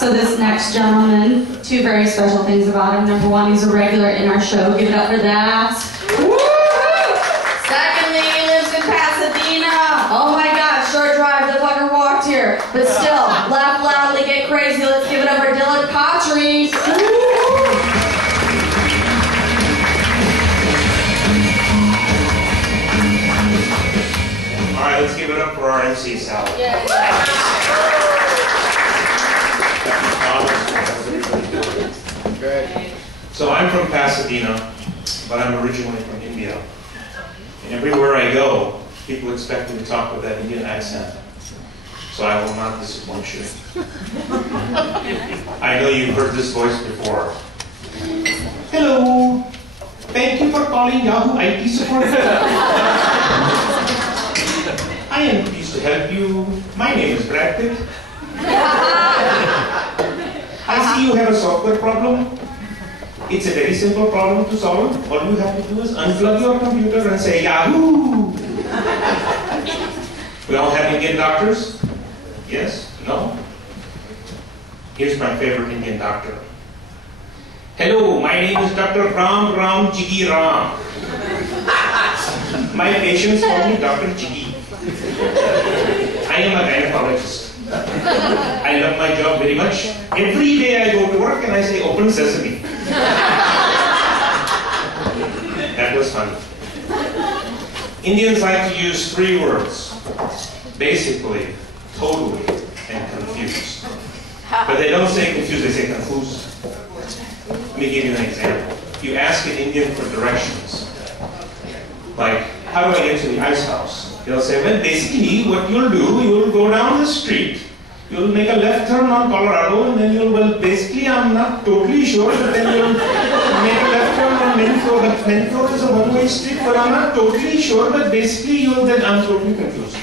So this next gentleman, two very special things about him. Number one, he's a regular in our show. Give it up for that. Secondly, he lives in Pasadena. Oh my God, short drive. The fucker walked here. But still, laugh loudly, get crazy. Let's give it up for Dilip Khatri. All right, let's give it up for our MC, Sal. Yeah. So I'm from Pasadena, but I'm originally from India. And everywhere I go, people expect me to talk with that Indian accent. So I will not disappoint you. I know you've heard this voice before. Hello. Thank you for calling Yahoo IT support. I am pleased to help you. My name is Brad Pitt. I see you have a software problem. It's a very simple problem to solve. All you have to do is unplug your computer and say Yahoo! We all have Indian doctors? Yes? No? Here's my favorite Indian doctor. Hello, my name is Dr. Ram Jiggy Ram. My patients call me Dr. Jiggy. I am a gynecologist. I love my job very much. Every day I go to work and I say, open sesame. That was funny. Indians like to use three words. Basically, totally, and confused. But they don't say confused, they say confused. Let me give you an example. You ask an Indian for directions. Like, how do I get to the ice house? They'll say, well, basically, what you'll do, you'll go down the street, you'll make a left turn on Colorado, and then you'll, well, basically, I'm not totally sure, but then you'll make a left turn on Menford. But Menford is a one-way street, but I'm not totally sure, but basically, you'll then, I'm totally confused.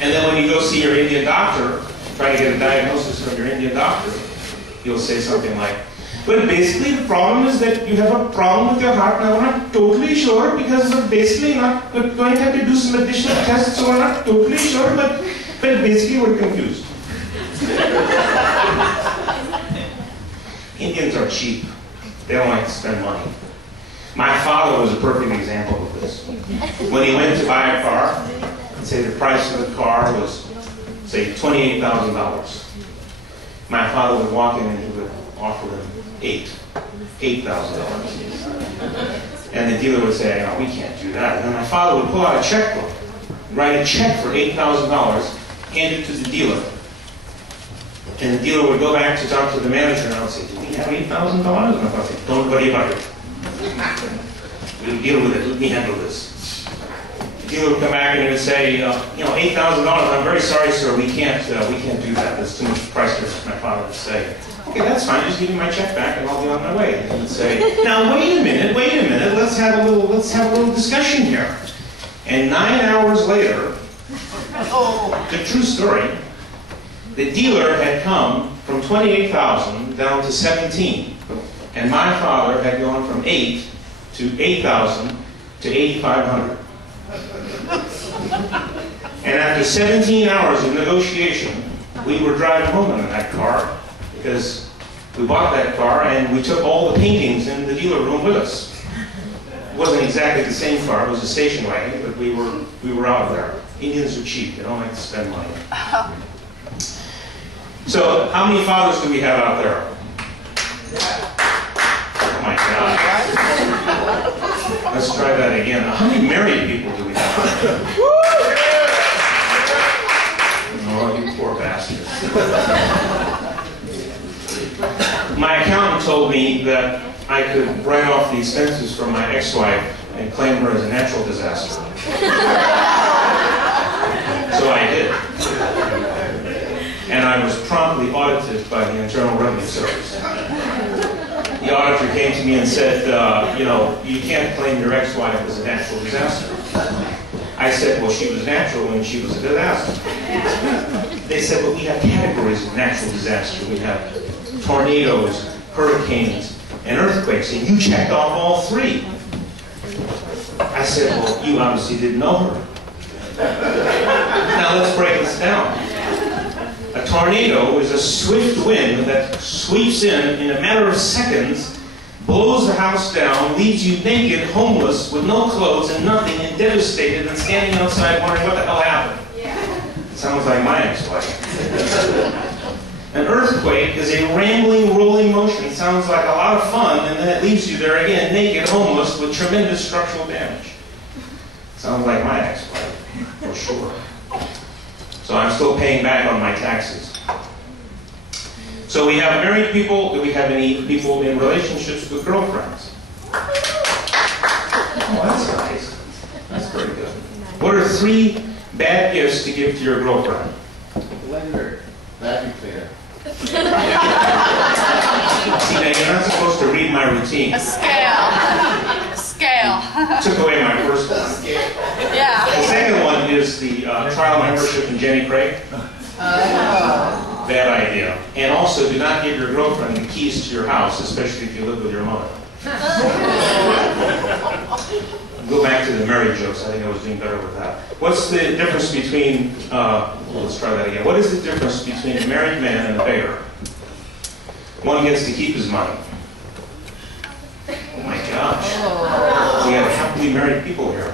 And then when you go see your Indian doctor, try to get a diagnosis from your Indian doctor, you'll say something like, well, basically the problem is that you have a problem with your heart. Now we're not totally sure because we're basically not, we're going to have to do some additional tests, so we're not totally sure, but basically we're confused. Indians are cheap. They don't like to spend money. My father was a perfect example of this. When he went to buy a car, say the price of the car was, say, $28,000. My father would walk in and he would offer them $8,000. And the dealer would say, oh, we can't do that. And then my father would pull out a checkbook, write a check for $8,000, hand it to the dealer. And the dealer would go back to talk to the manager and I would say, do we have $8,000? And my father would say, don't worry about it. We'll deal with it. Let me handle this. The dealer would come back and he would say, $8,000, I'm very sorry, sir, we can't do that. That's too much price difference. My father would say, okay, that's fine, just give me my check back and I'll be on my way. And he would say, now wait a minute, let's have a little discussion here. And 9 hours later, the true story, the dealer had come from 28,000 down to 17. And my father had gone from 8 to 8,000 to 8,500. And after 17 hours of negotiation, we were driving home in that car because we bought that car and we took all the paintings in the dealer room with us. It wasn't exactly the same car, it was a station wagon, but we were out there. Indians are cheap, they don't like to spend money. So, how many fathers do we have out there? Oh my God. Let's try that again. How many married people do we have out there? Oh, you poor bastards. My accountant told me that I could write off the expenses from my ex-wife and claim her as a natural disaster. So I did. And I was promptly audited by the Internal Revenue Service. The auditor came to me and said, you can't claim your ex-wife as a natural disaster. I said, well, she was natural when she was a disaster. They said, well, we have categories of natural disaster. We have tornadoes, hurricanes, and earthquakes, and you checked off all three. I said, well, you obviously didn't know her. it's down. A tornado is a swift wind that sweeps in a matter of seconds, blows the house down, leaves you naked, homeless, with no clothes and nothing, and devastated, and standing outside wondering what the hell happened. Sounds like my ex-wife. An earthquake is a rambling, rolling motion. Sounds like a lot of fun, and then it leaves you there again, naked, homeless, with tremendous structural damage. Sounds like my ex-wife, for sure. So I'm still paying back on my taxes. So we have married people. Do we have any people in relationships with girlfriends? Oh, that's nice. That's very good. What are 3 bad gifts to give to your girlfriend? Blender. Vacuum cleaner. See, now you're not supposed to read my routine. A scale. Scale. Took away my first one. Yeah. The second one is the trial membership in Jenny Craig. Bad idea. And also, do not give your girlfriend the keys to your house, especially if you live with your mother. Go back to the married jokes. I think I was doing better with that. What's the difference between, let's try that again. What is the difference between a married man and a beggar? One gets to keep his money. Oh my gosh. We have happily married people here.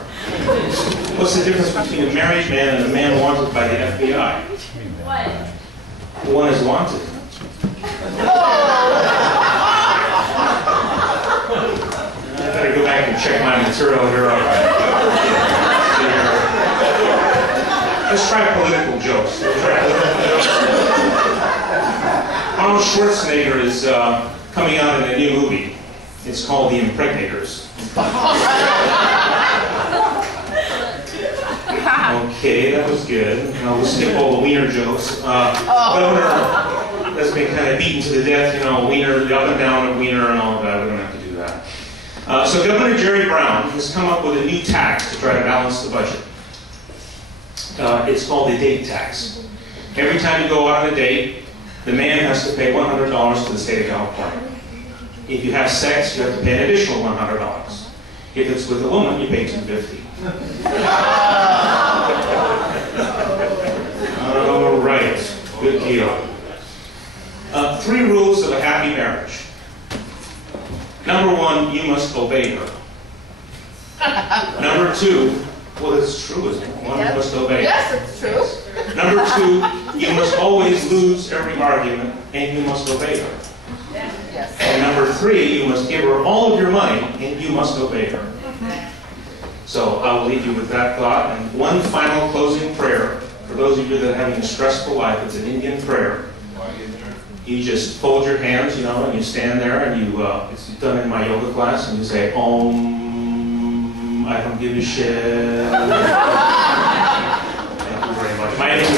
What's the difference between a married man and a man wanted by the FBI? What? One is wanted. I better go back and check my material here. Let's try political jokes. Arnold Schwarzenegger is coming out in a new movie. It's called The Impregnators. Okay, that was good. We'll skip all the wiener jokes. Governor has been kind of beaten to the death, wiener, the up and down of wiener and all of that. We don't have to do that. So Governor Jerry Brown has come up with a new tax to try to balance the budget. It's called the date tax. Every time you go out on a date, the man has to pay $100 to the state of California. If you have sex, you have to pay an additional $100. If it's with a woman, you pay $250. All right, good deal. 3 rules of a happy marriage. Number 1, you must obey her. Number 2, well, it's true, isn't it? One must obey her. Yes, it's true. Number 2, you must always lose every argument, and you must obey her. Yes. And number 3, you must give her all of your money, and you must obey her. So I will leave you with that thought. And one final closing prayer. For those of you that are having a stressful life, it's an Indian prayer. You just fold your hands, and you stand there, and it's done in my yoga class, and you say, Om, I don't give a shit. Thank you very much. My name is